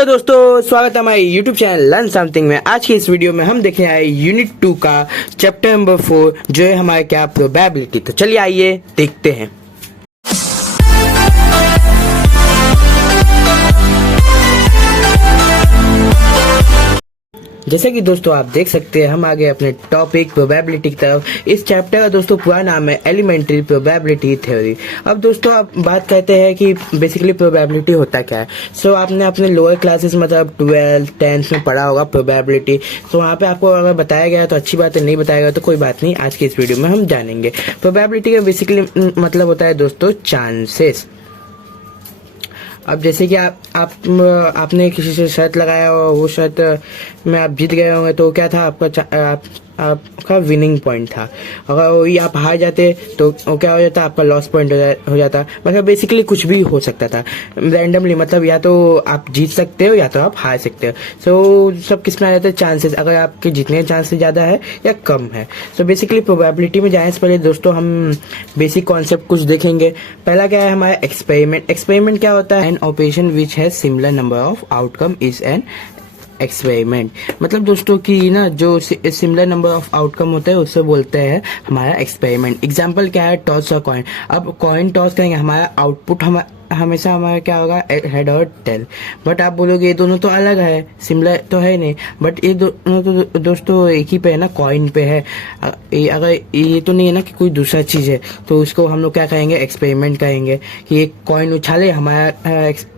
Hello दोस्तों, स्वागत है हमारे यूट्यूब चैनल लर्न समथिंग में। आज की इस वीडियो में हम देखने आए यूनिट 2 का चैप्टर नंबर 4 जो है हमारे क्या प्रोबेबिलिटी। तो चलिए आइए देखते हैं। जैसे कि दोस्तों आप देख सकते हैं हम आगे अपने टॉपिक प्रोबेबिलिटी की तरफ। इस चैप्टर का दोस्तों पूरा नाम है एलिमेंट्री प्रोबेबिलिटी थ्योरी। अब दोस्तों आप बात करते हैं कि बेसिकली प्रोबेबिलिटी होता क्या है। सो आपने अपने लोअर क्लासेस मतलब 12th 10th में पढ़ा होगा प्रोबेबिलिटी। तो वहाँ पे आपको अगर बताया गया तो अच्छी बात है, नहीं बताया गया तो कोई बात नहीं। आज की इस वीडियो में हम जानेंगे प्रोबेबिलिटी का बेसिकली मतलब होता है दोस्तों चांसेस। अब जैसे कि आपने किसी से शर्त लगाया और वो शर्त में आप जीत गए होंगे तो क्या था आपका विनिंग पॉइंट था। अगर वही आप हार जाते तो क्या हो जाता, आपका लॉस पॉइंट हो जाता। मतलब बेसिकली कुछ भी हो सकता था रैंडमली। मतलब या तो आप जीत सकते हो या तो आप हार सकते हो। सो सब किस में आ जाता है, चांसेस। अगर आपके जीतने के चांसेस ज़्यादा है या कम है। सो बेसिकली प्रोबेबिलिटी में जाने से पहले दोस्तों हम बेसिक कॉन्सेप्ट कुछ देखेंगे। पहला क्या है हमारा एक्सपेरिमेंट। एक्सपेरिमेंट क्या होता है, an operation which has similar number of outcome is an experiment. मतलब दोस्तों कि ना जो सिमिलर नंबर ऑफ आउटकम होता है उससे बोलते हैं हमारा एक्सपेरिमेंट। एग्जांपल क्या है, टॉस और कॉइन। अब कॉइन टॉस करेंगे, हमारा आउटपुट हमेशा हमारा क्या होगा, हेड और टेल। बट आप बोलोगे ये दोनों तो अलग है, सिमिलर तो है नहीं। बट ये दोनों तो दोस्तों एक ही पे है ना, कॉइन पे है। अगर ये तो नहीं है ना कि कोई दूसरा चीज़ है, तो उसको हम लोग क्या कहेंगे, एक्सपेरिमेंट कहेंगे। कि एक कॉइन उछाले, हमारा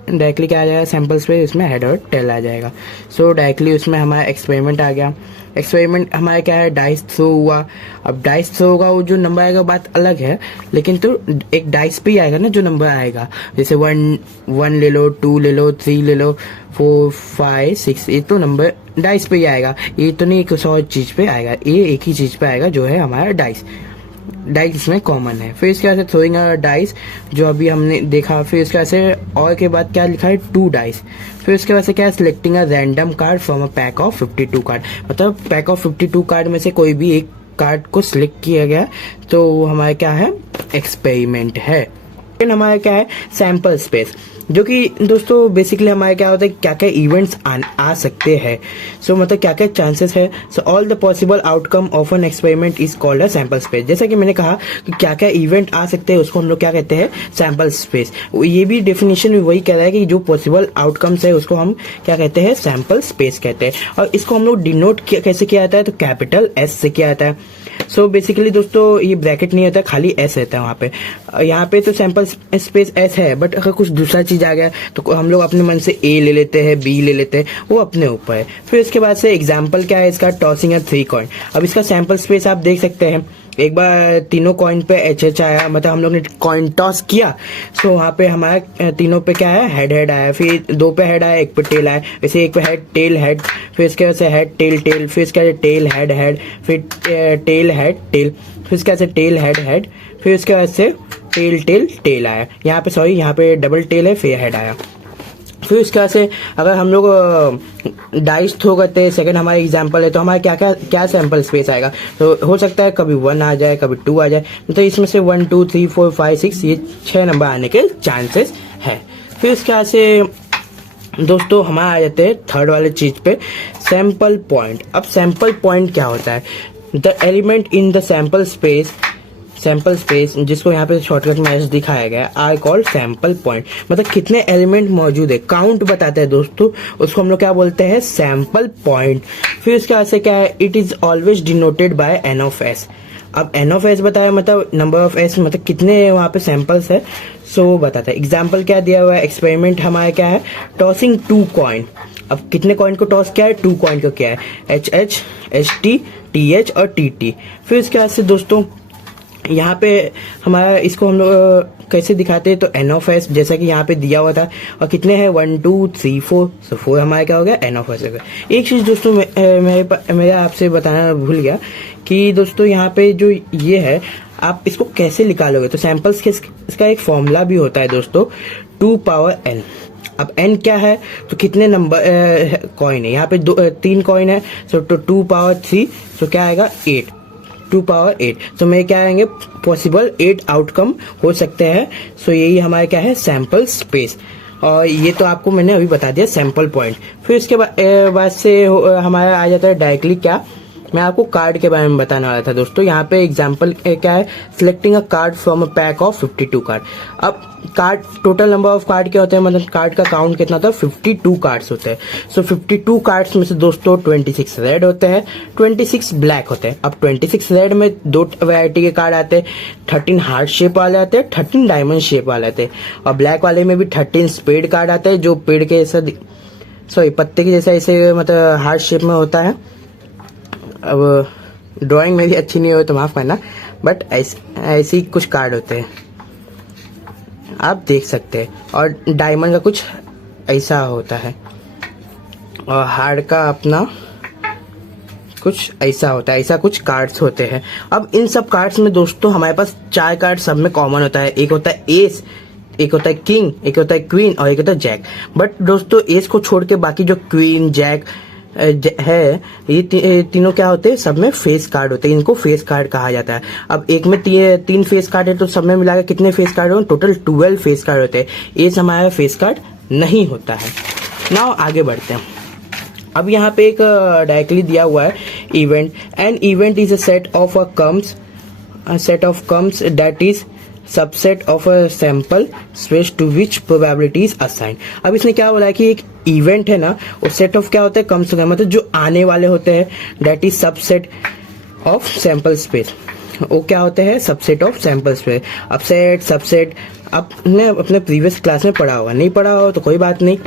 डायरेक्टली क्या आ जाएगा, सैंपल स्पेस, उसमें हेड और टेल आ जाएगा। सो डायरेक्टली उसमें हमारा एक्सपेरिमेंट आ गया। एक्सपेरिमेंट हमारा क्या है, डाइस थ्रो हुआ। अब डाइस थ्रो होगा, वो जो नंबर आएगा बात अलग है, लेकिन तो एक डाइस पे ही आएगा ना जो नंबर आएगा। जैसे 1 ले लो, 2 ले लो, 3 ले लो, 4 5 6, ये तो नंबर डाइस पे ही आएगा। ये तो नहीं किसी और चीज पे आएगा, ये एक ही चीज पे आएगा जो है हमारा डाइस। डाइस इसमें कॉमन है। फिर इसके बाद से थ्रोइंग अ डाइस जो अभी हमने देखा। फिर इसके बाद से और के बाद क्या लिखा है, 2 डाइस। फिर उसके बाद से क्या है, selecting a random card from a pack of 52 card. मतलब पैक ऑफ 52 कार्ड में से कोई भी एक कार्ड को सिलेक्ट किया गया तो वो हमारा क्या है, एक्सपेरिमेंट है। हमारा क्या है, सैंपल स्पेस, जो कि दोस्तों बेसिकली हमारे क्या होता है, क्या क्या इवेंट्स आ सकते हैं। सो मतलब क्या क्या चांसेस है। So all the possible outcome of an experiment is called a sample space. जैसा कि मैंने कहा कि क्या क्या इवेंट आ सकते हैं उसको हम लोग क्या कहते हैं, सैंपल स्पेस। ये भी डेफिनेशन में वही कह रहा है कि जो पॉसिबल आउटकम्स है उसको हम क्या कहते हैं, सैंपल स्पेस कहते हैं। और इसको हम लोग डिनोट कैसे किया जाता है, तो कैपिटल एस से किया जाता है। सो बेसिकली दोस्तों ये ब्रैकेट नहीं होता, खाली एस रहता है वहाँ पे। यहाँ पे तो सैंपल स्पेस एस है, बट अगर कुछ दूसरा चीज आ गया तो हम लोग अपने मन से ए ले लेते हैं, बी ले लेते हैं, वो अपने ऊपर है। फिर इसके बाद से एग्जाम्पल क्या है इसका, टॉसिंग 3 कॉइन। अब इसका सैंपल स्पेस आप देख सकते हैं। एक बार तीनों कॉइन पे एच आया, मतलब हम लोग ने कॉइन टॉस किया। सो वहाँ पे हमारा तीनों पे क्या है, हेड हेड आया। फिर 2 पे हेड आया, 1 पे टेल आया। वैसे 1 पे हेड टेल हेड, फिर इसके वजह से हेड टेल टेल, फिर इसके वजह से टेल हेड हेड, फिर टेल हेड टेल, फिर इसके वजह से टेल हेड हेड, फिर इसके वजह से टेल टेल टेल आया। यहाँ पे सॉरी, यहाँ पे डबल टेल है, फिर हेड आया। फिर इसके बाद से अगर हम लोग डाइस थ्रो करते हैं, सेकंड हमारा एग्जांपल है, तो हमारा क्या क्या क्या सैंपल स्पेस आएगा। तो हो सकता है कभी 1 आ जाए, कभी 2 आ जाए। मतलब इसमें से 1 2 3 4 5 6 ये 6 नंबर आने के चांसेस है। फिर इसके बाद से दोस्तों हमारा आ जाते हैं थर्ड वाले चीज पे, सैंपल पॉइंट। अब सैंपल पॉइंट क्या होता है, the element in the sample space जिसको यहाँ पे शॉर्टकट में दिखाया गया आर कॉल्ड सैंपल पॉइंट। मतलब कितने एलिमेंट मौजूद है, काउंट बताते हैं दोस्तों, उसको हम लोग क्या बोलते हैं, सैंपल पॉइंट। फिर उसके बाद से क्या है, it is always denoted by N of S. अब एन ऑफ एस बताया मतलब नंबर ऑफ एस, मतलब कितने वहाँ पे सैंपल्स है, सो वो बताता है। एग्जाम्पल क्या दिया हुआ है, एक्सपेरिमेंट हमारा क्या है, टॉसिंग 2 कॉइन। अब कितने कॉइन को टॉस किया है, 2 कॉइन को किया है, HH HT TH और TT। फिर इसके बाद से दोस्तों यहाँ पे हमारा इसको हम लोग कैसे दिखाते हैं, तो एन ऑफ एस जैसा कि यहाँ पे दिया हुआ था। और कितने हैं, 1 2 3 4, सो 4 हमारा क्या हो गया, एन ऑफ एस हो गया। एक चीज दोस्तों मेरा आपसे बताना भूल गया कि दोस्तों यहाँ पे जो ये है, आप इसको कैसे निकालोगे, तो सैंपल्स के इसका एक फॉर्मूला भी होता है दोस्तों, 2 पावर n। अब n क्या है, तो कितने नंबर कॉइन है, यहाँ पे 3 कॉइन है, सो 2 पावर 3, सो क्या आएगा 8, 2 पावर 8। तो मैं क्या आएंगे, पॉसिबल 8 आउटकम हो सकते हैं। सो यही हमारा क्या है, सैंपल स्पेस। और ये तो आपको मैंने अभी बता दिया सैंपल पॉइंट। फिर इसके बाद से हमारा आ जाता है डायरेक्टली क्या, मैं आपको कार्ड के बारे में बताने वाला था दोस्तों। यहाँ पे एग्जांपल क्या है, selecting a card from a pack of 52 card. अब card total number of card क्या होते हैं, मतलब कार्ड का काउंट कितना होता है, 52 कार्ड्स होते हैं। सो 52 कार्ड्स में से दोस्तों 26 रेड होते हैं, 26 ब्लैक होते हैं। अब 26 रेड में 2 वैरायटी के कार्ड आते हैं, 13 हार्ट शेप वाले आते हैं, 13 डायमंड शेप वाले आते हैं। और ब्लैक वाले में भी 13 स्पेड कार्ड आते हैं, जो पेड़ के जैसा पत्ते के जैसा ऐसे मतलब हार्ट शेप में होता है। अब ड्राइंग मेरी अच्छी नहीं हो तो माफ करना, बट ऐसे ही कुछ कार्ड होते हैं, आप देख सकते हैं। और डायमंड का कुछ ऐसा होता है, और हार्ड का अपना कुछ ऐसा होता है, ऐसा कुछ कार्ड्स होते हैं। अब इन सब कार्ड्स में दोस्तों हमारे पास 4 कार्ड सब में कॉमन होता है। एक होता है एस, एक होता है किंग, एक होता है क्वीन और एक होता है जैक। बट दोस्तों एस को छोड़ के बाकी जो क्वीन जैक है, ये तीनों क्या होते हैं, सब में फेस कार्ड होते हैं। इनको फेस कार्ड कहा जाता है। अब एक में 3 फेस कार्ड है, तो सब में मिलाकर कितने फेस कार्ड हो, टोटल 12 फेस कार्ड होते हैं। एस हमारा फेस कार्ड नहीं होता है। नाउ आगे बढ़ते हैं। अब यहाँ पे एक डायरेक्टली दिया हुआ है event. An event is a set of comes that is subset of a sample space to which probability is assign. अब इसने क्या बोला है कि एक इवेंट है ना, वो सेट ऑफ क्या होता है, कम से कम, मतलब जो आने वाले होते हैं, that is subset of sample space. वो क्या होते हैं, सबसेट ऑफ सैंपल स्पेस। अब सेट सबसेट आपने अपने प्रीवियस क्लास में पढ़ा होगा, नहीं पढ़ा हो तो कोई बात नहीं,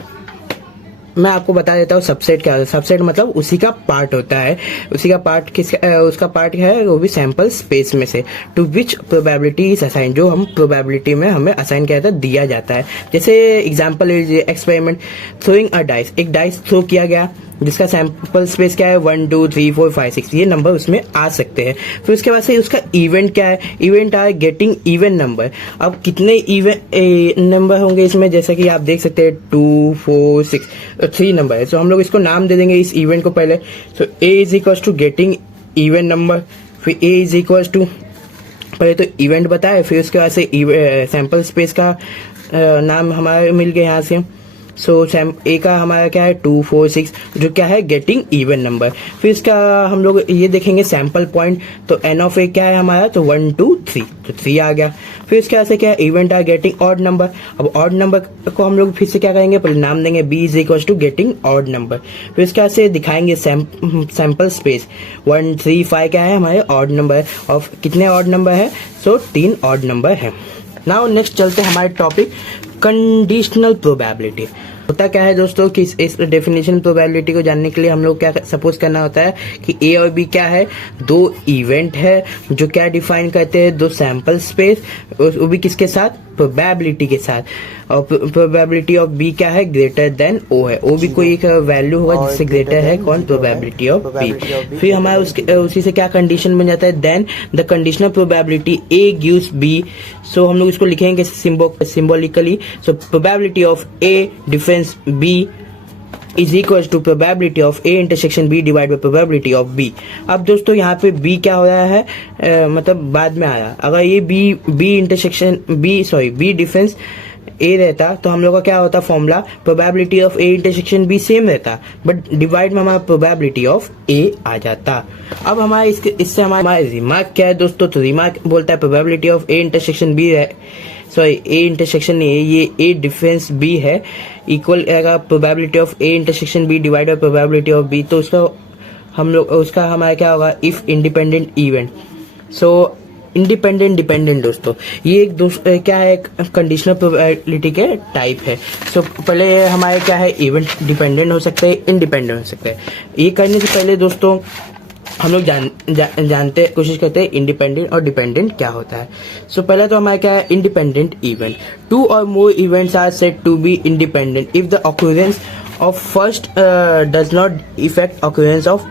मैं आपको बता देता हूँ सबसेट क्या होता है। सबसेट मतलब उसी का पार्ट होता है। उसी का पार्ट उसका पार्ट क्या है, वो भी सैंपल स्पेस में से। To which probability is assign, जो हम प्रोबेबिलिटी में हमें असाइन किया जाता है, दिया जाता है। जैसे एग्जांपल एक्सपेरिमेंट, थ्रोइंग अ डाइस, एक डाइस थ्रो किया गया जिसका सैंपल स्पेस क्या है 1 2 3 4 5 6, ये नंबर उसमें आ सकते हैं। फिर उसके बाद से उसका इवेंट क्या है, इवेंट है गेटिंग इवन नंबर। अब कितने इवन नंबर होंगे इसमें, जैसा कि आप देख सकते हैं 2 4 6 3 नंबर है। तो हम लोग इसको नाम दे देंगे इस इवेंट को पहले। तो A is equal to getting even number, फिर ए इज इक्वल टू, पहले तो इवेंट बताए, फिर उसके बाद से सैंपल स्पेस का नाम हमारा मिल गया यहाँ से। सो ए का हमारा क्या है 2 4 6, जो क्या है गेटिंग इवन नंबर। फिर इसका हम लोग ये देखेंगे सैंपल पॉइंट, तो एन ऑफ ए क्या है हमारा, तो 1 2 3, तो 3 आ गया। फिर इसके बाद से क्या है इवेंट आ गेटिंग ऑड नंबर। अब ऑड नंबर को हम लोग फिर से क्या करेंगे, पहले नाम देंगे B is equal to getting odd number. फिर इसके बाद से दिखाएंगे सैंपल स्पेस 1 3 5 क्या है हमारे ऑड नंबर, और कितने ऑड नंबर है, सो 3 ऑड नंबर है। नाउ नेक्स्ट चलते हैं हमारे टॉपिक कंडीशनल प्रोबेबिलिटी। होता क्या है दोस्तों कि इस डेफिनेशन प्रोबेबिलिटी को जानने के लिए हम लोग क्या सपोज करना होता है कि ए और बी क्या है, 2 इवेंट है जो क्या डिफाइन करते हैं, 2 सैंपल स्पेस, वो भी किसके साथ, प्रोबेबिलिटी के साथ। और प्रोबेबिलिटी ऑफ बी क्या है, ग्रेटर देन ओ है। ओ भी कोई एक वैल्यू होगा जिससे ग्रेटर है कौन, प्रोबेबिलिटी ऑफ बी। फिर हमारा उसी से क्या कंडीशन बन जाता है, then the conditional probability A gives B. So हम लोग इसको लिखेंगे symbolically. So probability of A difference B is equal to probability of A intersection B divide by probability of B. अब दोस्तों यहाँ पे बी क्या हो रहा है, मतलब बाद में आया। अगर ये बी डिफरेंस ए रहता तो हम लोग का क्या होता formula, probability of A intersection B same रहता, बट डिवाइड में हमारा प्रोबेबिलिटी ऑफ ए आ जाता। अब हमारा इससे हमारा रिमार्क क्या है दोस्तों, तो रिमार्क बोलता है probability of A intersection B है, सॉरी ए इंटरसेक्शन नहीं है, ये ए डिफरेंस बी है, इक्वल रहेगा probability of A intersection B divide by probability of B. तो उसका हमारा क्या होगा, if independent event. So independent dependent दोस्तों ये एक क्या है, कंडीशनल प्रोबेबिलिटी के टाइप है। सो पहले हमारे क्या है, इवेंट डिपेंडेंट हो सकते हैं, इंडिपेंडेंट हो सकते हैं। ये करने से पहले दोस्तों हम लोग जानते कोशिश करते हैं इंडिपेंडेंट और डिपेंडेंट क्या होता है। सो पहला तो हमारा क्या है, इंडिपेंडेंट इवेंट। 2 और more events are said to be independent if the occurrence of first does not effect occurrence of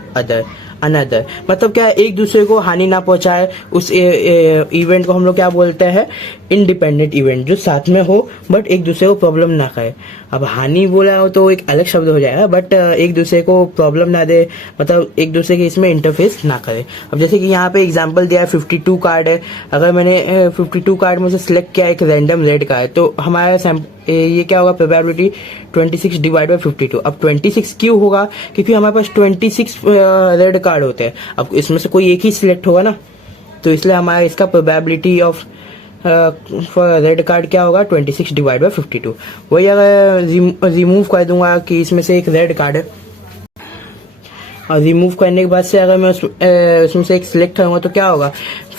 another. मतलब क्या है, एक दूसरे को हानि ना पहुंचाए, उस इवेंट को हम लोग क्या बोलते हैं, इंडिपेंडेंट इवेंट जो साथ में हो बट एक दूसरे को प्रॉब्लम ना करे। अब हानि बोला हो तो एक अलग शब्द हो जाएगा, बट एक दूसरे को प्रॉब्लम ना दे, मतलब एक दूसरे के इसमें इंटरफेस ना करे। अब जैसे कि यहाँ पे एग्जांपल दिया है 52 कार्ड है, अगर मैंने 52 कार्ड में से सिलेक्ट किया एक रैंडम रेड का है तो हमारा ये क्या होगा, प्रोबेबिलिटी 26 डिवाइड बाय 52। अब 26 क्यों होगा, क्योंकि हमारे पास 26 रेड कार्ड होते हैं। अब इसमें से कोई एक ही सिलेक्ट होगा ना, तो इसलिए हमारा इसका प्रोबेबिलिटी ऑफ रेड कार्ड क्या होगा, 26 डिवाइड बाय 52। वही अगर रिमूव कर दूंगा कि इसमें से एक रेड कार्ड है, और रिमूव करने के बाद से अगर मैं उसमें से एक सिलेक्ट करूंगा तो क्या होगा,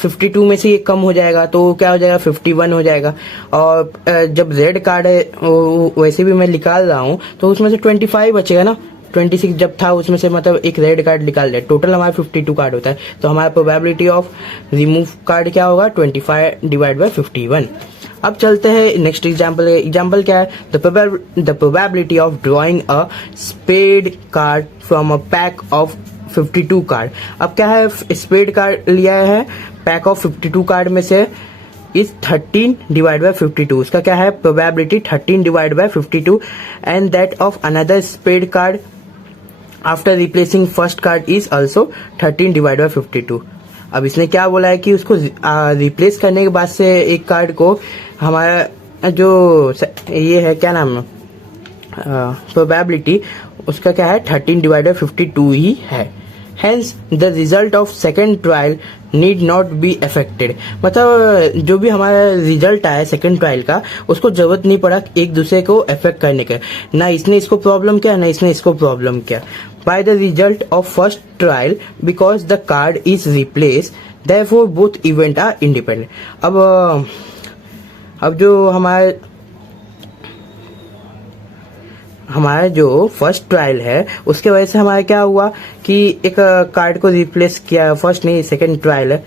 52 में से ये कम हो जाएगा तो क्या हो जाएगा, 51 हो जाएगा। और जब रेड कार्ड है वैसे भी मैं निकाल रहा हूँ तो उसमें से 25 बचेगा ना, 26 जब था उसमें से मतलब एक रेड कार्ड निकाल दे, टोटल हमारा 52 कार्ड होता है। तो हमारा प्रोबेबिलिटी ऑफ रिमूव कार्ड क्या होगा, 25 डिवाइड बाय 51। अब चलते हैं नेक्स्ट एग्जाम्पल। एग्जाम्पल क्या है, the probability of drawing a spade card from a pack of 52 card. अब क्या है, स्पेड कार्ड लिया है पैक ऑफ 52 कार्ड में से, इज 13 डिवाइड बाय 52। उसका क्या है, probability 13 divide by 52 and that of another spade card after replacing first card is also 13 divide by 52। अब इसने क्या बोला है कि उसको रिप्लेस करने के बाद से एक कार्ड को हमारा जो ये है क्या नाम है, प्रोबेबिलिटी उसका क्या है, 13 डिवाइड बाय 52 ही है। Hence, the result of second trial need not be affected। मतलब जो भी हमारा रिजल्ट आया सेकंड ट्रायल का, उसको जरूरत नहीं पड़ा एक दूसरे को अफेक्ट करने का, ना इसने इसको प्रॉब्लम किया ना इसने इसको प्रॉब्लम किया। By the result of first trial, because the card is replaced, therefore both event are independent। अब जो हमारा जो फर्स्ट ट्रायल है उसके वजह से हमारा क्या हुआ कि एक कार्ड को रिप्लेस किया, फर्स्ट नहीं सेकंड ट्रायल है,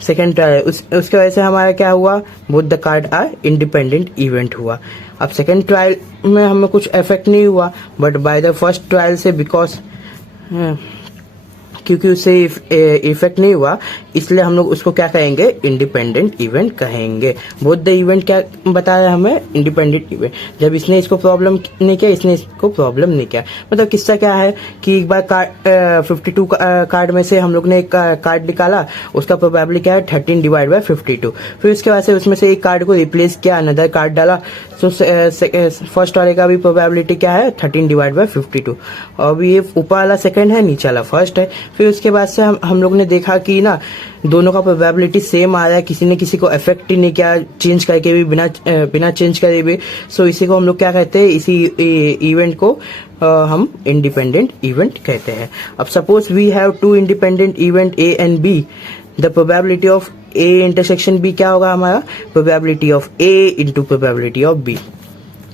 सेकंड ट्रायल उसके वजह से हमारा क्या हुआ, both the card are independent event हुआ। अब सेकंड ट्रायल में हमें कुछ इफेक्ट नहीं हुआ, but by the first trial से बिकॉज क्योंकि उससे इफेक्ट नहीं हुआ इसलिए हम लोग उसको क्या कहेंगे, इंडिपेंडेंट इवेंट कहेंगे। बोथ द इवेंट क्या बताया हमें, इंडिपेंडेंट इवेंट। जब इसने इसको प्रॉब्लम नहीं किया इसने इसको प्रॉब्लम नहीं किया। मतलब किस्सा क्या है कि एक बार 52 कार्ड में से हम लोग ने एक कार्ड निकाला, उसका प्रोबेबिलिटी क्या है, 13 डिवाइड बाय 52। फिर उसके बाद से उसमें से एक कार्ड को रिप्लेस किया, अनदर कार्ड डाला, तो फर्स्ट वाले का भी प्रोबेबिलिटी क्या है, 13 डिवाइड बाय 52। और अभी ये ऊपर वाला सेकंड है, नीचे वाला फर्स्ट है। फिर उसके बाद से हम लोग ने देखा कि ना दोनों का प्रोबेबिलिटी सेम आ रहा है, किसी ने किसी को अफेक्ट ही नहीं किया, चेंज करके भी बिना चेंज करे भी। सो इसी को हम लोग क्या कहते हैं, इसी इवेंट को हम इंडिपेंडेंट इवेंट कहते हैं। अब suppose we have two independent event A and B, the probability of A intersection B क्या होगा हमारा, probability of A into probability of B.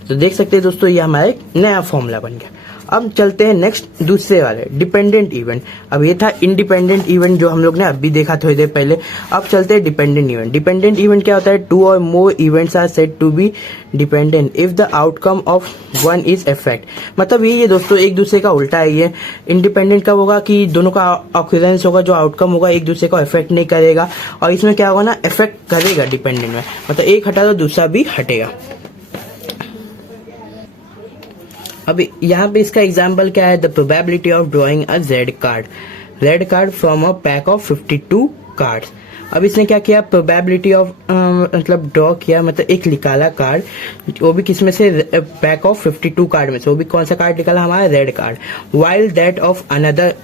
तो देख सकते हैं दोस्तों ये हमारा एक नया फॉर्मूला बन गया। अब चलते हैं नेक्स्ट दूसरे वाले डिपेंडेंट इवेंट। अब ये था इंडिपेंडेंट इवेंट जो हम लोग ने अभी देखा थोड़ी देर पहले। अब चलते हैं डिपेंडेंट इवेंट। डिपेंडेंट इवेंट क्या होता है, टू और more events are said to be dependent if the outcome of one is effect. मतलब ये दोस्तों एक दूसरे का उल्टा है। ये इंडिपेंडेंट कब होगा कि दोनों का ऑक्यूरेंस होगा, जो आउटकम होगा एक दूसरे को इफेक्ट नहीं करेगा। और इसमें क्या होगा ना, इफेक्ट करेगा डिपेंडेंट में, मतलब एक हटा तो दूसरा भी हटेगा। अब यहाँ पे इसका एग्जाम्पल क्या है, the probability of drawing a red card from a pack of 52 cards. अब इसने क्या किया, प्रोबेबिलिटी ऑफ मतलब ड्रॉ किया, मतलब एक निकाला कार्ड, वो भी किसमें से, पैक ऑफ 52 कार्ड में से। वो भी कौन सा कार्ड निकाला हमारा, red card. While that of another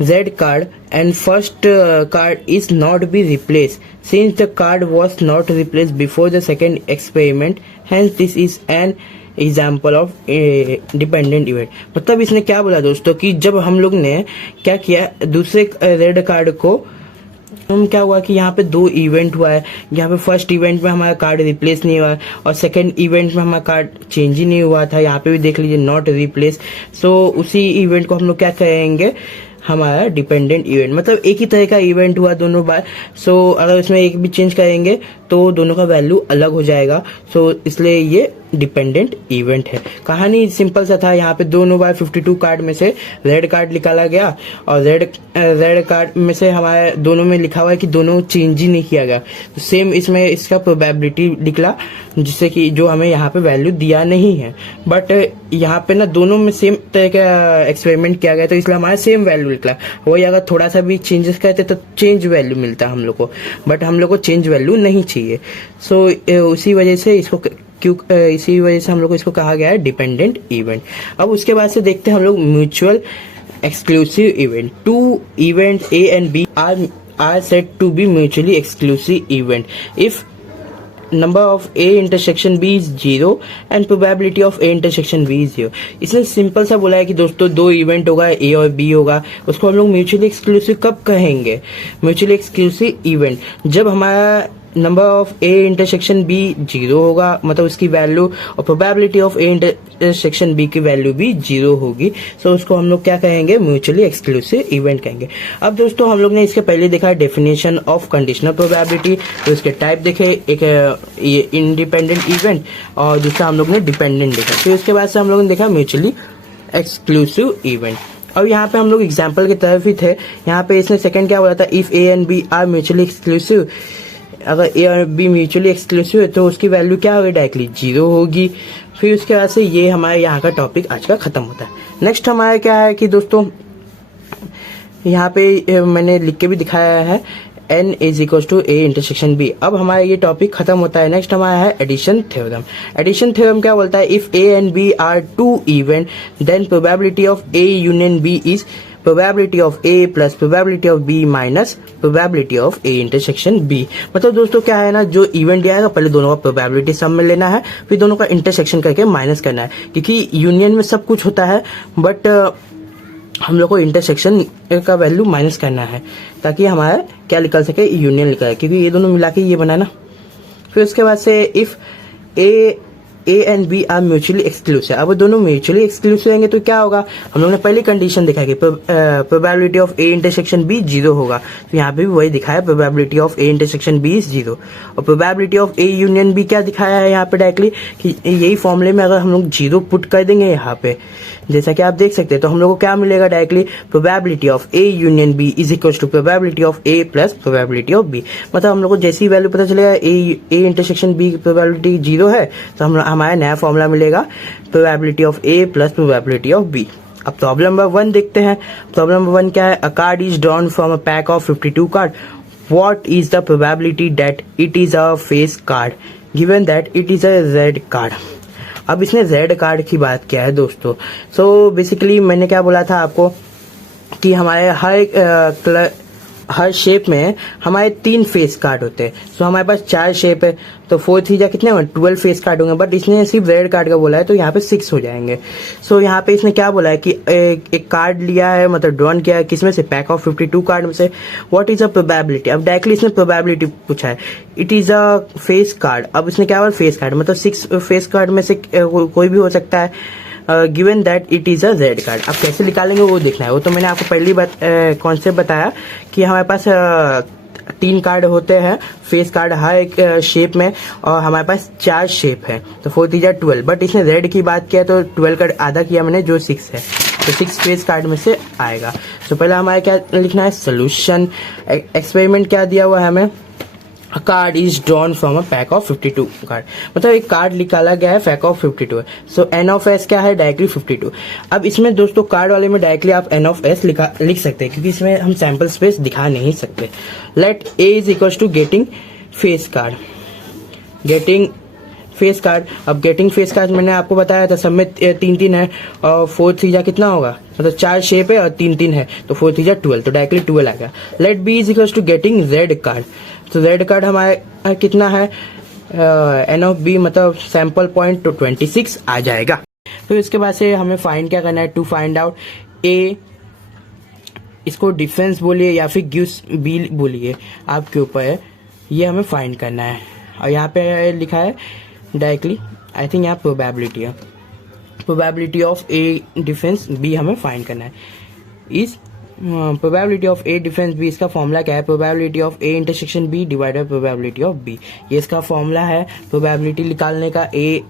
Z card and first card is not be replaced since the card was not replaced before the second experiment. Hence this is an example of dependent event. मतलब इसने क्या बोला दोस्तों कि जब हम लोग ने क्या किया, दूसरे रेड कार्ड को हम क्या हुआ कि यहाँ पे दो इवेंट हुआ है। यहाँ पे फर्स्ट इवेंट में हमारा कार्ड रिप्लेस नहीं हुआ और सेकंड इवेंट में हमारा कार्ड चेंज ही नहीं हुआ था। यहाँ पे भी देख लीजिए नॉट रिप्लेस। सो उसी इवेंट को हम लोग क्या कहेंगे, हमारा डिपेंडेंट इवेंट। मतलब एक ही तरह का इवेंट हुआ दोनों बार। सो अगर उसमें एक भी चेंज करेंगे तो दोनों का वैल्यू अलग हो जाएगा। सो इसलिए ये डिपेंडेंट इवेंट है। कहानी सिंपल सा था, यहाँ पे 2/52 कार्ड में से रेड कार्ड निकाला गया और रेड कार्ड में से हमारे दोनों में लिखा हुआ है कि दोनों चेंज ही नहीं किया गया, तो सेम इसमें इसका प्रोबेबिलिटी निकला, जिससे कि जो हमें यहाँ पे वैल्यू दिया नहीं है, बट यहाँ पे ना दोनों में सेम तरह का एक्सपेरिमेंट किया गया, तो इसलिए हमारा सेम वैल्यू निकला। वही अगर थोड़ा सा भी चेंजेस करते तो चेंज वैल्यू मिलता हम लोग को, बट हम लोग को चेंज वैल्यू नहीं चाहिए। सो उसी वजह से इसी वजह से हम लोग को इसको कहा गया है डिपेंडेंट इवेंट। अब उसके बाद से देखते हैं हम लोग mutual exclusive event. 2 event A and B are said to be mutually exclusive event if number of A intersection B is 0 and probability of A intersection B is 0। इसने सिंपल सा बोला है कि दोस्तों 2 इवेंट होगा, A और B होगा, उसको हम लोग म्यूचुअली एक्सक्लूसिव कब कहेंगे? म्यूचुअली एक्सक्लूसिव इवेंट जब हमारा number of A intersection B 0 होगा, मतलब उसकी वैल्यू, और probability of A intersection B की वैल्यू भी 0 होगी। सो उसको हम लोग क्या कहेंगे? म्यूचुअली एक्सक्लूसिव इवेंट कहेंगे। अब दोस्तों हम लोग ने इसके पहले देखा डेफिनेशन ऑफ कंडीशनल प्रोबेबिलिटी, तो इसके टाइप देखे, एक ये इंडिपेंडेंट इवेंट और दूसरा हम लोग ने डिपेंडेंट देखा। फिर उसके बाद से हम लोग ने देखा म्यूचुअली एक्सक्लूसिव इवेंट। अब यहाँ पे हम लोग एग्जाम्पल की तरफ ही थे। यहाँ पे इसने सेकंड क्या बोला था? If A and B are mutually exclusive, अगर ए और बी म्यूचुअली एक्सक्लूसिव है तो उसकी वैल्यू क्या होगी? डायरेक्टली 0 होगी। फिर उसके बाद से ये हमारे यहाँ का टॉपिक आज का खत्म होता है। नेक्स्ट हमारा क्या है कि दोस्तों यहाँ पे मैंने लिख के भी दिखाया है n = A इंटरसेक्शन B। अब हमारा ये टॉपिक खत्म होता है। नेक्स्ट हमारा है एडिशन थ्योरम। एडिशन थ्योरम क्या बोलता है? If A and B are 2 event then probability of A union B is probability of A plus probability of B minus probability of A intersection B। मतलब दोस्तों क्या है ना, जो इवेंट दिया है पहले दोनों का प्रोबेबिलिटी सम में लेना है, फिर दोनों का इंटरसेक्शन करके माइनस करना है, क्योंकि यूनियन में सब कुछ होता है, बट हम लोग को इंटरसेक्शन का वैल्यू माइनस करना है ताकि हमारा क्या निकल सके? यूनियन निकल, क्योंकि ये दोनों मिला के ये बना ना। फिर उसके बाद से if A and B are mutually exclusive, अब दोनों म्यूचुअली एक्सक्लूसिव होंगे तो क्या होगा? हम लोग ने पहली कंडीशन दिखा कि probability of A intersection B 0 होगा, तो यहाँ पे भी वही दिखाया, probability of A intersection B is 0। और probability of A union B क्या दिखाया है यहाँ पे डायरेक्टली कि यही फॉर्मूले में अगर हम लोग 0 पुट कर देंगे यहाँ पे, जैसा कि आप देख सकते हैं, तो हम लोग को क्या मिलेगा directly? Probability of A union B is equal to probability of A plus probability of B. मतलब हम लोग को जैसी वैल्यू पता चलेगा ए इंटरसेक्शन बी की प्रोबेबिलिटी 0 है, तो हमारा नया फॉर्मूला मिलेगा probability of A plus probability of B. अब प्रॉब्लम नंबर 1 देखते हैं। प्रॉब्लम नंबर 1 क्या है? A card is drawn from a pack of 52 card, what is the probability that it is a face card given that it is a red card. अब इसने red card की बात किया है दोस्तों। सो बेसिकली मैंने क्या बोला था आपको कि हमारे हर शेप में हमारे 3 फेस कार्ड होते हैं। सो हमारे पास 4 शेप है, तो 4 3 कितने होंगे? 12 फेस कार्ड होंगे, बट इसने सिर्फ रेड कार्ड का बोला है तो यहाँ पे 6 हो जाएंगे। सो यहाँ पे इसने क्या बोला है कि एक कार्ड लिया है, मतलब ड्रॉन किया है, किसमें से? पैक ऑफ 52 कार्ड में से। What is a probability? अब डायरेक्टली इसने प्रोबेबिलिटी पूछा है, it is a face card. अब इसने क्या बोला? फेस कार्ड, मतलब 6 फेस कार्ड में से कोई भी हो सकता है, given that it is a red card. अब कैसे निकालेंगे वो देखना है। वो तो मैंने आपको पहली बात कॉन्सेप्ट बताया कि हमारे पास 3 कार्ड होते हैं, फेस कार्ड हर एक शेप में, और हमारे पास 4 शेप है, तो 4 3 12। बट इसने रेड की बात किया तो 12 का आधा किया मैंने, जो 6 है, तो 6 फेस कार्ड में से आएगा। तो पहले हमारे क्या लिखना है? सोल्यूशन। एक्सपेरिमेंट क्या दिया हुआ है हमें? A card is drawn from a pack of 52 card, मतलब एक कार्ड निकाला गया है, पैक ऑफ 52 है। सो n ऑफ s क्या है? डायरेक्टली 52। अब इसमें दोस्तों कार्ड वाले में डायरेक्टली आप n ऑफ s लिख सकते हैं, क्योंकि इसमें हम सैंपल स्पेस दिखा नहीं सकते। Let a is equal to getting face card, getting face card. अब गेटिंग फेस कार्ड मैंने आपको बताया था, सब में 3 3 है, और 4 3 कितना होगा? मतलब 4 शेप है और 3 3 है, तो 4 3 12, तो डायरेक्टली 12 आ गया। Let B is equal to getting red card, तो रेड कार्ड हमारे कितना है? एन ऑफ बी, मतलब सैंपल पॉइंट तो 26 आ जाएगा। फिर उसके बाद से हमें फाइंड क्या करना है? टू फाइंड आउट ए, इसको डिफरेंस बोलिए या फिर गिव्स बी बोलिए, आपके ऊपर है, ये हमें फाइंड करना है। और यहाँ पे लिखा है डायरेक्टली, आई थिंक यहाँ प्रोबेबिलिटी है, probability of A difference B हमें फाइंड करना है। इस probability of A difference B, इसका फॉर्मूला क्या है? Probability of A intersection B divided probability of B, ये इसका फॉर्मूला है प्रोबेबिलिटी निकालने का। ए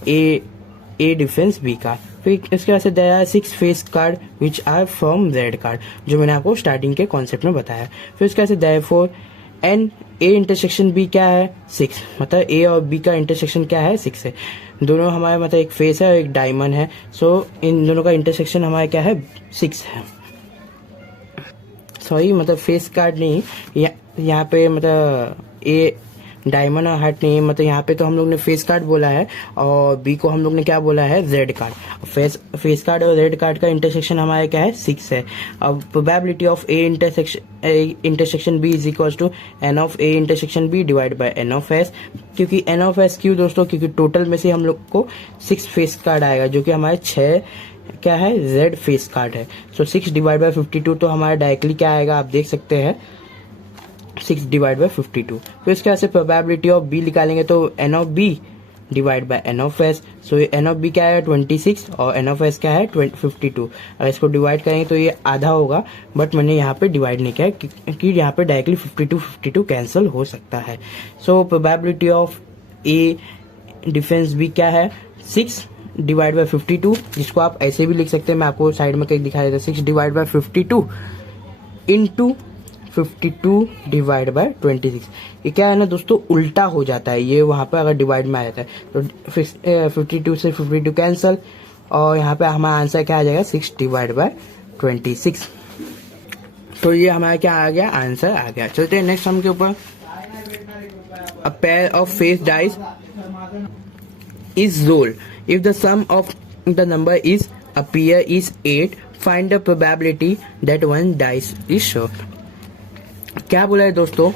ए डिफरेंस बी का। फिर इसके बाद से there are 6 face card which are from red card, जो मैंने आपको स्टार्टिंग के कॉन्सेप्ट में बताया। फिर इसके बाद से therefore N A intersection B क्या है 6, मतलब ए और बी का इंटरसेक्शन क्या है 6 है। दोनों हमारे मतलब एक फेस है और एक डायमंड है, सो इन दोनों का इंटरसेक्शन हमारा क्या है 6 है। सॉरी मतलब फेस कार्ड नहीं, यहाँ पे मतलब ए डायमंड और हार्ट नहीं, मतलब यहाँ पे तो हम लोग ने फेस कार्ड बोला है और बी को हम लोग ने क्या बोला है जेड कार्ड। फेस कार्ड और रेड कार्ड का इंटरसेक्शन हमारा क्या है 6 है। अब probability of A intersection B is equal to N of A intersection B divide by N of S. क्योंकि एन ऑफ एस क्यों दोस्तों, क्योंकि टोटल में से हम लोग को 6 फेस कार्ड आएगा, जो कि हमारे 6 क्या है जेड फेस कार्ड है। सो 6 डिवाइड बाय 52 तो हमारा डायरेक्टली क्या आएगा आप देख सकते हैं 6 डिवाइड बाय 52। फिर इसके बाद से प्रोबेबिलिटी ऑफ बी निकालेंगे तो N of B divide by N of S. So N of B क्या है 26 और एन ऑफ एस क्या है 52। अगर इसको डिवाइड करेंगे तो ये आधा होगा, बट मैंने यहाँ पे डिवाइड नहीं किया क्योंकि यहाँ पे डायरेक्टली 52 कैंसिल हो सकता है। So probability of A difference B क्या है 6 डिवाइड बाय 52, जिसको आप ऐसे भी लिख सकते हैं, मैं आपको साइड में कहीं दिखा देता हूँ। 6 divide by 52 into 52 divide by 26। ये क्या है ना दोस्तों उल्टा हो जाता है, ये वहां पर अगर डिवाइड में आ जाता है तो 52 से 52 कैंसल और यहाँ पे हमारा आंसर क्या आ जाएगा 6 डिवाइड बाय 26। तो ये हमारा क्या आ गया आंसर आ गया। चलते हैं नेक्स्ट सम के ऊपर। A pair of face dice is rolled. If the sum of the number is appear is 8, find the probability that one dice is shown. क्या बोला है दोस्तों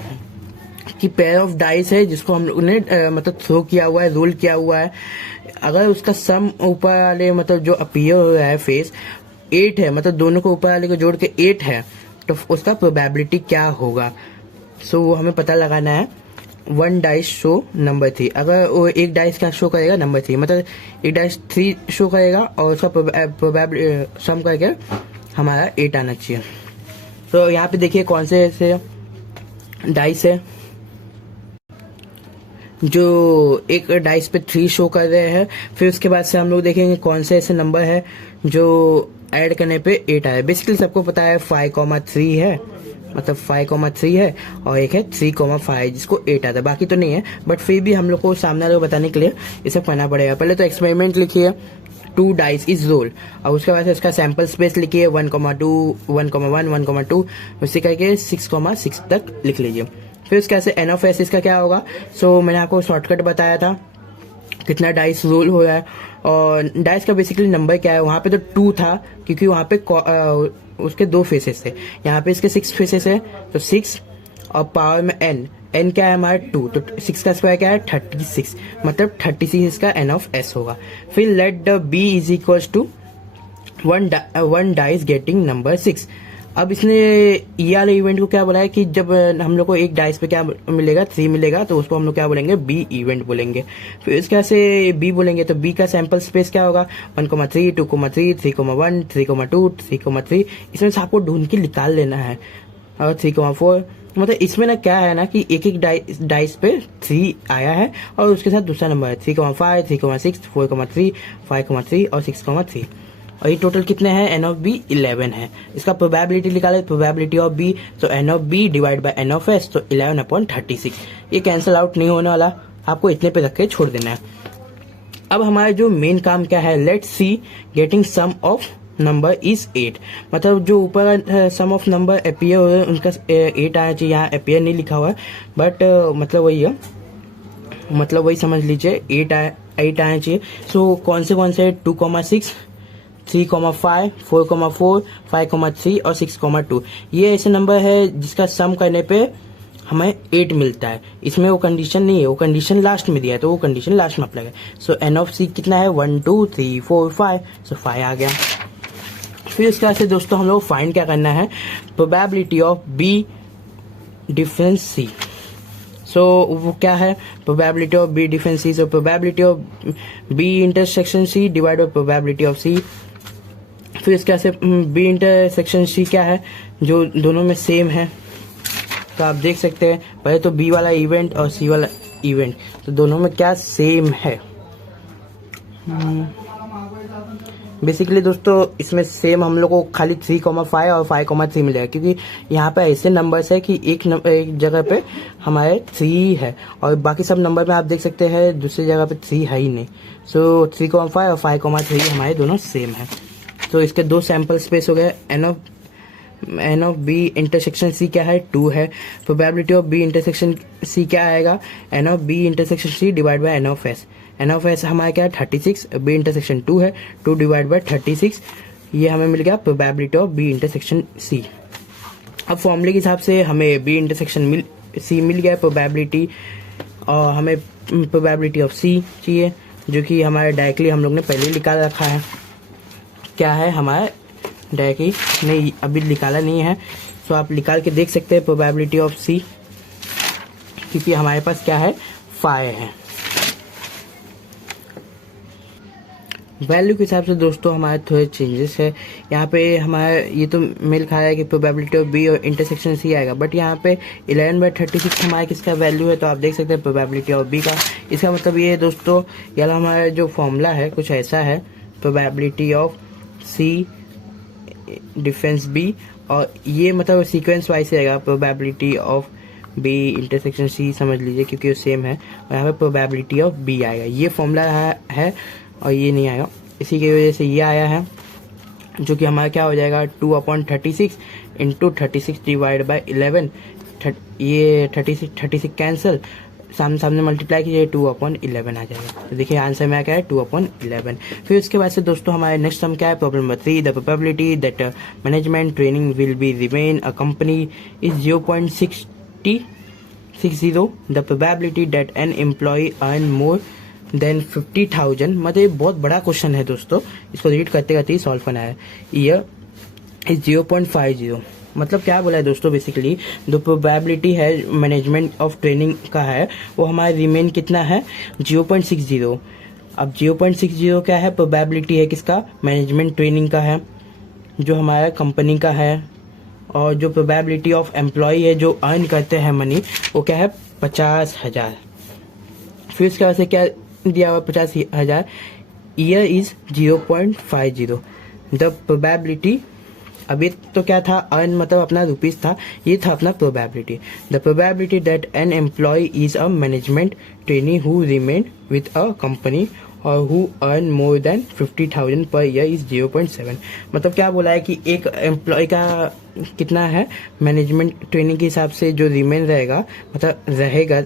कि पेयर ऑफ डाइस है जिसको हम लोग ने मतलब थ्रो किया हुआ है, रोल किया हुआ है। अगर उसका सम ऊपर वाले मतलब जो अपीयर हो रहा है फेस 8 है, मतलब दोनों को ऊपर वाले को जोड़ के 8 है, तो उसका प्रोबेबिलिटी क्या होगा। सो वो हमें पता लगाना है। 1 डाइस शो नंबर 3, अगर वो एक डाइस क्या शो करेगा नंबर 3, मतलब एक डाइस 3 शो करेगा और उसका प्रोबेबिलिटी सम करके हमारा 8 आना चाहिए। तो यहाँ पे देखिए कौन से ऐसे डाइस है जो एक डाइस पे 3 शो कर रहे हैं। फिर उसके बाद से हम लोग देखेंगे कौन से ऐसे नंबर है जो ऐड करने पे 8 आए। बेसिकली सबको पता है 5,3 है, मतलब 5,3 है और एक है 3,5 जिसको 8 आता है, बाकी तो नहीं है, बट फिर भी हम लोग को सामने वाले को बताने के लिए इसे पढ़ना पड़ेगा। पहले तो एक्सपेरिमेंट लिखिए 2 डाइस इज रोल और उसके बाद इसका सैंपल स्पेस लिखिए 1,2 1,1 1,2 उसी करके 6,6 तक लिख लीजिए। फिर उसके बाद एन ऑफ एस इसका क्या होगा। सो मैंने आपको शॉर्टकट बताया था कितना डाइस रोल हो रहा है और डाइस का बेसिकली नंबर क्या है। वहां पे तो 2 था क्योंकि वहां पे उसके 2 फेसेस थे, यहाँ पे इसके 6 फेसेस है तो 6 और पावर में n क्या है हमारा 2, तो 6 का स्क्वायर क्या है 36, मतलब 36 इसका एन ऑफ एस होगा। फिर let the B is equal to 1 dice getting number 6। अब इसने ये वाले इवेंट को क्या बोला है कि जब हम लोग को एक डाइस पे क्या मिलेगा 3 मिलेगा तो उसको हम लोग क्या बोलेंगे बी इवेंट बोलेंगे। फिर इसके से बी बोलेंगे तो बी का सैंपल स्पेस क्या होगा 1,3 2,3 3,1 3,2 3,3। इसमें से आपको ढूंढ के निकाल लेना है। और 3,4 मतलब इसमें ना क्या है ना कि एक डाइस पे 3 आया है और उसके साथ दूसरा नंबर है 3,5 3,6 4,3 5,3 और 6,3 और ये टोटल कितने हैं एन ऑफ बी 11 है। इसका प्रोबेबिलिटी निकाले प्रोबेबिलिटी ऑफ बी, तो N of B divide by N of S, तो 11/36। ये कैंसिल आउट नहीं होने वाला, आपको इतने पे रख के छोड़ देना है। अब हमारा जो मेन काम क्या है, let's C getting sum of number is 8, मतलब जो ऊपर सम ऑफ नंबर अपीयर हो रहे हैं उनका 8 आना चाहिए। यहाँ अपीयर नहीं लिखा हुआ है बट मतलब वही है, मतलब वही समझ लीजिए 8 आना चाहिए। सो कौन से 2,6 3,5 4,4 5,3 और 6,2 ये ऐसे नंबर है जिसका सम करने पे हमें 8 मिलता है। इसमें वो कंडीशन नहीं है, वो कंडीशन लास्ट में दिया है तो वो कंडीशन लास्ट में अप्लाई है। सो एन ऑफ सी कितना है 1 2 3 4 5, सो 5 आ गया। फिर इसके बाद से दोस्तों हम लोग फाइंड क्या करना है, probability of B difference C. So वो क्या है probability of B difference C, so probability of B intersection C divide by probability of C. फिर इसके से बी इंटरसेक्शन सी क्या है जो दोनों में सेम है, तो आप देख सकते हैं पहले तो बी वाला इवेंट और सी वाला इवेंट तो दोनों में क्या सेम है। बेसिकली दोस्तों इसमें सेम हम लोग को खाली 3,5 और 5,3 मिलेगा, क्योंकि यहाँ पे ऐसे नंबर्स है कि एक जगह पे हमारे 3 है और बाकी सब नंबर में आप देख सकते हैं दूसरी जगह पे 3 है ही नहीं। सो 3,5 और 5,3 हमारे दोनों सेम है। तो इसके दो सैंपल स्पेस हो गए। N of B intersection C क्या है, 2 है। Probability of B intersection C क्या आएगा, N of B intersection C divide by N of S. N of S हमारा क्या है 36, बी इंटरसेक्शन 2 है, 2 डिवाइड बाय 36, ये हमें मिल गया probability of B intersection C. अब फॉर्मूले के हिसाब से हमें बी इंटरसेक्शन सी मिल गया प्रोबेबिलिटी, और हमें प्रोबेबिलिटी ऑफ सी चाहिए, जो कि हमारे डायरेक्टली हम लोग ने पहले ही निकाल रखा है। क्या है हमारा डायरेक्टली नहीं अभी निकाला नहीं है, सो आप निकाल के देख सकते हैं प्रोबेबिलिटी ऑफ सी, क्योंकि हमारे पास क्या है 5 है। वैल्यू के हिसाब से दोस्तों हमारे थोड़े चेंजेस है। यहाँ पे हमारा ये तो मेल खा रहा है कि प्रोबेबिलिटी ऑफ बी और इंटरसेक्शन सी आएगा, बट यहाँ पे 11/36 हमारा किसका वैल्यू है, तो आप देख सकते हैं प्रोबेबिलिटी ऑफ बी का। इसका मतलब ये है दोस्तों, यार हमारा जो फॉर्मूला है कुछ ऐसा है, probability of C difference B, और ये मतलब सीक्वेंस वाइज रहेगा, probability of B intersection C समझ लीजिए, क्योंकि वो सेम है, और यहाँ पे प्रोबेबिलिटी ऑफ बी आएगा। ये फॉर्मूला है और ये नहीं आएगा, इसी की वजह से ये आया है, जो कि हमारा क्या हो जाएगा 2/36 इंटू 36 डिवाइड बाई 11। ये 36 कैंसिल, सामने मल्टीप्लाई कीजिए 2/11 आ जाएगा। तो देखिए आंसर में क्या है 2/11। फिर उसके बाद से दोस्तों हमारे नेक्स्ट सम क्या है, problem number 3, the probability that management training will be remain a company is 0.60। The probability that an employee earn more than 50,000, मतलब ये बहुत बड़ा क्वेश्चन है दोस्तों, इसको रीड करते करते ही सॉल्व करना है। ईयर इज 0.50, मतलब क्या बोला है दोस्तों, बेसिकली जो प्रोबेबिलिटी है मैनेजमेंट ऑफ ट्रेनिंग का है वो हमारा रिमेन कितना है 0.60। अब 0.60 क्या है, प्रोबेबिलिटी है किसका, मैनेजमेंट ट्रेनिंग का है, जो हमारा कंपनी का है, और जो प्रोबेबिलिटी ऑफ एम्प्लॉय है जो अर्न करते हैं मनी, वो क्या है 50,000। फिर उसके बाद से क्या दिया हुआ 50,000, ईयर इज 0.50। द प्रोबेबिलिटी, अभी तो क्या था अर्न मतलब अपना रुपीज था, ये था अपना probability. The probability that an employee is a management trainee who remain with a company और who earn more than 50,000 per year is 0.7। मतलब क्या बोला है कि एक एम्प्लॉय का कितना है मैनेजमेंट ट्रेनिंग के हिसाब से जो रिमेन रहेगा, मतलब रहेगा,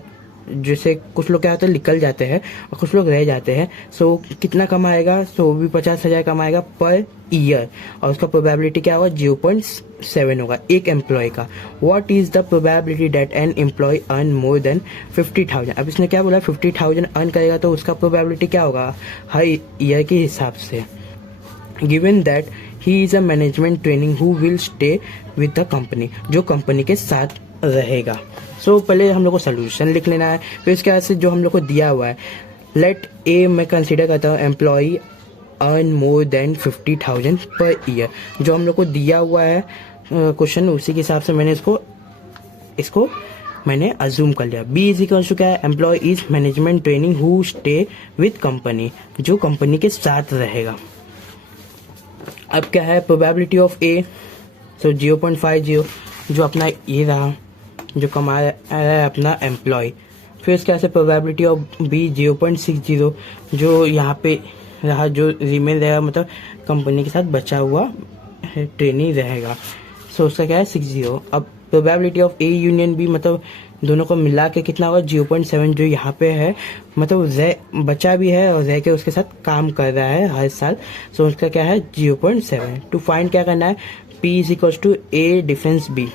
जैसे कुछ लोग क्या होता है निकल जाते हैं और कुछ लोग रह जाते हैं, सो कितना कमाएगा, सो वो भी 50,000 कमाएगा पर ईयर, और उसका प्रोबेबिलिटी क्या होगा 0.7 होगा एक एम्प्लॉय का। What is the probability that an employee earn more than 50,000। अब इसने क्या बोला 50,000 अर्न करेगा, तो उसका प्रोबेबिलिटी क्या होगा हर ईयर के हिसाब से। Given that he is a management training who will stay with the company, जो कंपनी के साथ रहेगा। सो पहले हम लोग को सोल्यूशन लिख लेना है, फिर इसके बाद से जो हम लोग को दिया हुआ है, लेट ए मैं कंसीडर करता हूँ employ earn more than 50,000 per year, जो हम लोग को दिया हुआ है क्वेश्चन, उसी के हिसाब से मैंने इसको मैंने अज्यूम कर लिया। बी इज इक्वल टू क्या है, employee is management training who stay with company, जो कंपनी के साथ रहेगा। अब क्या है प्रोबेबिलिटी ऑफ ए, सो 0.50, जो अपना ये रहा जो कमा रहा है अपना एम्प्लॉय। फिर उसके बाद से प्रोबेबिलिटी ऑफ बी 0.60, जो यहाँ पे रहा, जो रिमेन रहेगा मतलब कंपनी के साथ बचा हुआ ट्रेनी रहेगा, सो उसका क्या है 60। अब probability of A union B, मतलब दोनों को मिला के कितना होगा 0.7, जो यहाँ पे है मतलब बचा भी है और रह के उसके साथ काम कर रहा है हर साल, सो उसका क्या है 0.7। टू फाइंड क्या करना है, P is equal to A difference B.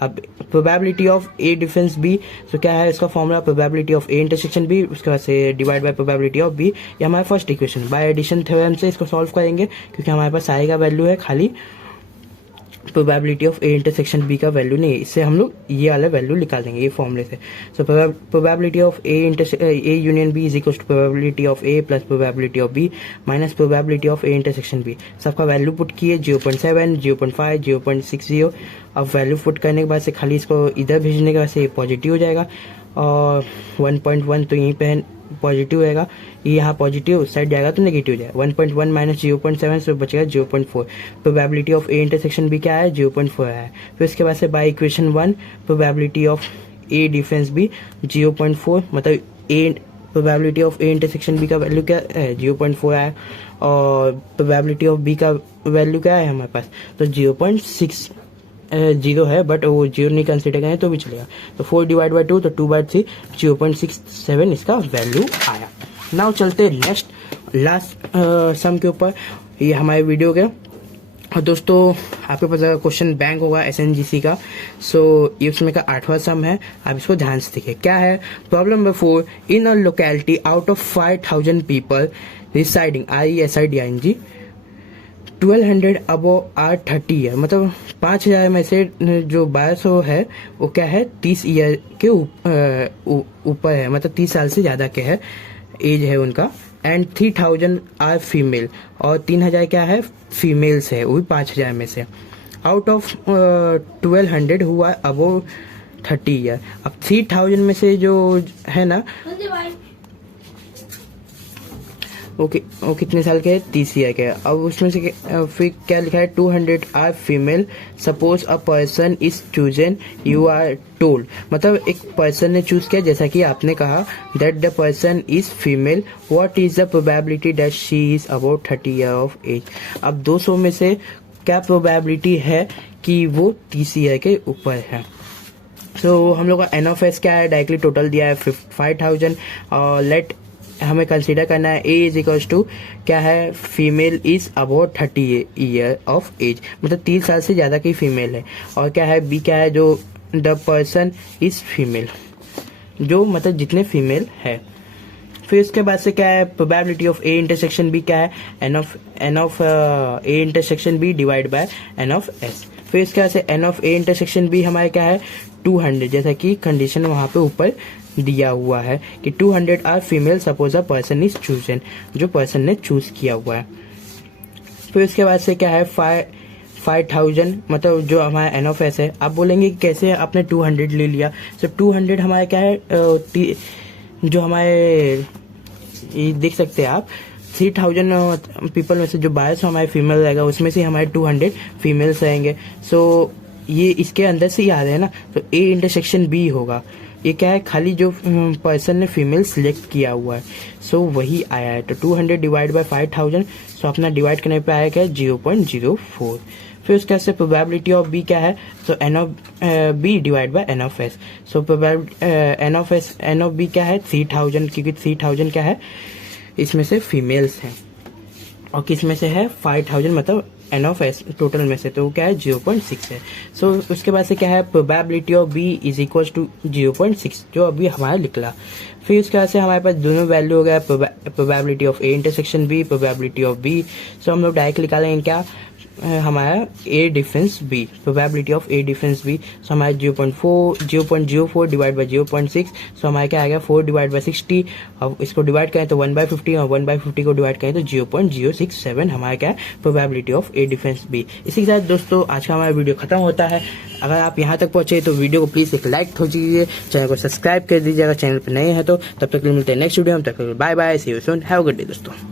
अब probability of A difference B, तो क्या है इसका formula, probability of A intersection B, उसके बाद से divide by probability of B. ये हमारा first equation, by addition theorem से इसको सॉल्व करेंगे, क्योंकि हमारे पास आई का वैल्यू है, खाली probability of A intersection B का वैल्यू नहीं है, इससे हम लोग ये वाला वैल्यू निकाल देंगे ये फॉर्मूले से। So probability of A union B is equal to probability of A plus probability of B minus probability of A intersection B. सबका वैल्यू पुट किए 0.7, 0.5, 0.60। अब वैल्यू पुट करने के बाद से खाली इसको इधर भेजने के बाद से पॉजिटिव हो जाएगा, और 1.1 तो यहीं पे है पॉजिटिव रहेगा, ये यहाँ पॉजिटिव उस साइड जाएगा तो नेगेटिव जाएगा। 1.1 माइनस 0.7 से बचेगा 0.4। Probability of A intersection B क्या है, 0.4 है। फिर उसके बाद से by equation 1 probability of A difference B 0.4, मतलब A probability of A intersection B का वैल्यू क्या है, 0.4 है, और प्रोबेबिलिटी ऑफ बी का वैल्यू क्या है हमारे पास, तो 0.60 है, बट वो 0 नहीं कंसिडर करें तो भी चलेगा। तो 4 डिवाइड बाई 2 तो 2/3 0.67 इसका वैल्यू आया। नाउ चलते नेक्स्ट लास्ट सम के ऊपर, ये हमारे वीडियो के। और दोस्तों आपके पास अगर क्वेश्चन बैंक होगा SNGC का, सो ये उसमें का 8वां सम है, आप इसको ध्यान से देखिए। क्या है problem number 4, in a locality out of 5000 people residing RESIDING 1200 above are 30 year, मतलब 5000 में से जो 1200 है वो क्या है 30 ईयर के ऊपर है, मतलब 30 साल से ज्यादा के है एज है उनका। एंड 3000 आर फीमेल, और 3000 क्या है फीमेल्स है, वो भी 5000 में से। आउट ऑफ 1200 हुआ अबव 30 ईयर। अब 3000 में से जो है ना वो कितने साल के है, 30 ईयर के। अब उसमें से फिर क्या लिखा है, 200 are female, suppose a person is chosen you are told, मतलब एक पर्सन ने चूज किया जैसा कि आपने कहा, that the person is female, what is the probability that she is about 30 year of age. अब 200 में से क्या प्रोबेबिलिटी है कि वो 30 ईयर के ऊपर है। सो हम लोग का एन ऑफ एस क्या है, डायरेक्टली टोटल दिया है 5000, और लेट हमें कंसीडर करना है ए इज इक्वल्स टू क्या है, female is about 30 year of age, मतलब 30 साल से ज्यादा की फीमेल है। और क्या है बी क्या है, जो द पर्सन इज फीमेल, जो मतलब जितने फीमेल है। फिर इसके बाद से क्या है, probability of A intersection B क्या है, N of A intersection B divide by N of S. फिर इसके बाद से N of A intersection B हमारे क्या है 200, जैसा कि कंडीशन वहां पे ऊपर दिया हुआ है कि 200 are female, suppose a person is chosen, जो पर्सन ने चूज किया हुआ है। फिर उसके बाद से क्या है 5000, मतलब जो हमारा एन ऑफ एस है। आप बोलेंगे कि कैसे आपने 200 ले लिया, तो 200 हमारा क्या है, जो हमारे ये देख सकते हैं आप 3000 पीपल में से जो 1200 हमारे फीमेल रहेगा, उसमें से हमारे 200 फीमेल्स रहेंगे। सो ये इसके अंदर से ही आ रहे हैं ना, तो ए इंटरसेक्शन बी होगा। ये क्या है, खाली जो पर्सन ने फीमेल सिलेक्ट किया हुआ है, सो वही आया है। तो 200 डिवाइड बाय 5000, सो अपना डिवाइड करने पे आया क्या, 0.04। फिर उसके बाद प्रोबेबिलिटी ऑफ बी क्या है, तो N of B divide by N of S. So N of B क्या है 3000, क्योंकि 3000 क्या है इसमें से फीमेल्स हैं, और किस में से है 5000, मतलब एन ऑफ एस टोटल में से, तो वो क्या है 0.6 है। सो उसके बाद से क्या है, probability of B is equal to 0.6, जो अभी हमारा निकला। फिर उसके बाद से हमारे पास दोनों वैल्यू हो गया, probability of A intersection B, probability of B. So हम लोग डायरेक्ट निकालेंगे क्या, हमारा A difference B, probability of A difference B. So हमारा 0.04 डिवाइड बाई 0.6, सो हमारा क्या आ गया 4 डिवाइड बाई 60। अब इसको डिवाइड करें तो 1/50, और 1/50 को डिवाइड करें तो 0.067 हमारा क्या है probability of A difference B. इसी के साथ दोस्तों आज का हमारा वीडियो खत्म होता है। अगर आप यहाँ तक पहुंचे तो वीडियो को प्लीज एक लाइक हो दीजिए, चैनल को सब्सक्राइब कर दीजिए अगर चैनल पर नए हैं तो। तब तक मिलते हैं नेक्स्ट वीडियो में, तब तक bye bye, see you soon, have a good day दोस्तों।